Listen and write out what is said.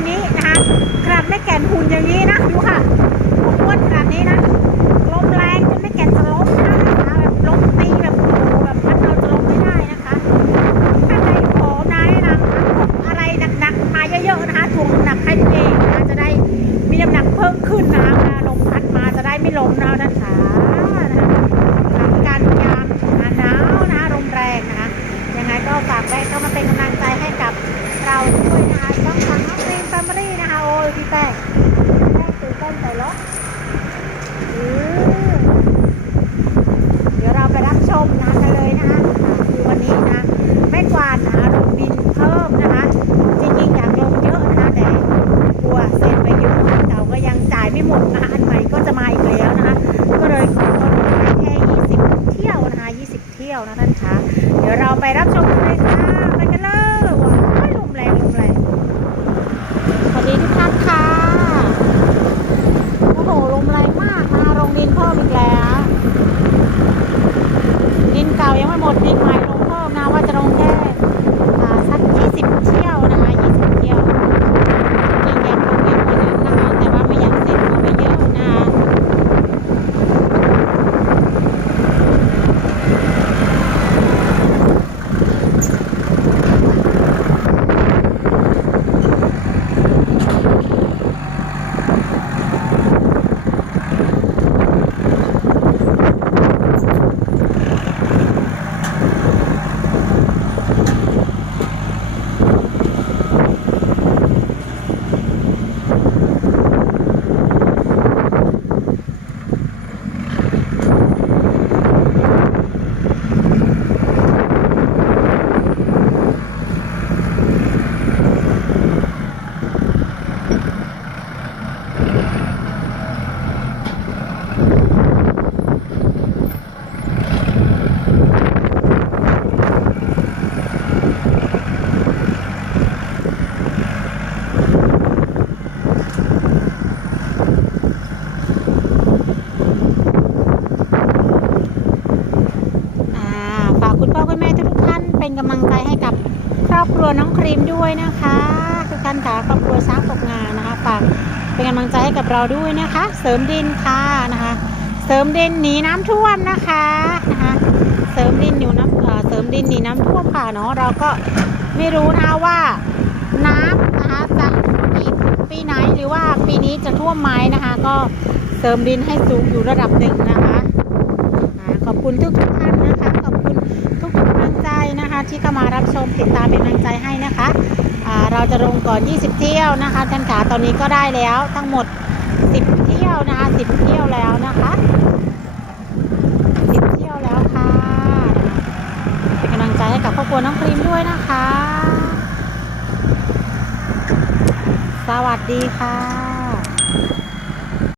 นนี้นะคะครับแม่แก่นหุ่นอย่างนี้นะดูค่ะายไม่หมดนะคะอันใหม่ก็จะมาอีกแล้วนะคะ ก็เลยขอลดไปแค่ 20 เที่ยวนะคะ 20 เที่ยวนะท่านคะ เดี๋ยวเราไปรับชมกันเลยค่ะไปกันเลยว้ายลมแรงลมแรงสวัสดีทุกท่านค่ะโอ้โหลมแรงมากนะคะลงดินเพิ่มอีกแล้ว ดินเก่ายังไม่หมดดินใหม่ลงเพิ่มนะว่าจะลงแค่อ่าสัก 20 เที่ยวนะคะ 20 เที่ยวจริงอยากลงเยอะกว่านั้นนะคะแต่ว่าไม่อยากเซ็นเข้าไปเยอะนะคะ อ่าฝากคุณพ่อคุณแม่ทุกๆท่านเป็น กับครอบครัวน้องครีมด้วยนะคะทุกท่านค่ะครอบครัวช้างตกงานนะคะฝากเป็นกำลังใจให้กับเราด้วยนะคะ เสริมดินค่ะนะคะ เสริมดินหนีน้ำท่วมนะคะนะคะเสริมดินอยู่น้ำเสริมดินหนีน้ำท่วมค่ะเนาะเราก็ไม่รู้นะคะว่าน้ำนะคะจะอีกปีไหนหรือว่าปีนี้จะท่วมไหมนะคะ ก็เสริมดินให้สูงอยู่ระดับหนึ่งนะคะขอบคุณทุกท่าน ที่เข้ามารับชมติดตามเป็นกำลังใจให้นะคะเราจะลงก่อน 20 เที่ยวนะคะท่านขาตอนนี้ก็ได้แล้วทั้งหมด 10 เที่ยวนะคะ10 เที่ยวแล้วนะคะ10 เที่ยวแล้วค่ะเป็นกำลังใจให้กับครอบครัวน้องครีมด้วยนะคะ สวัสดีค่ะ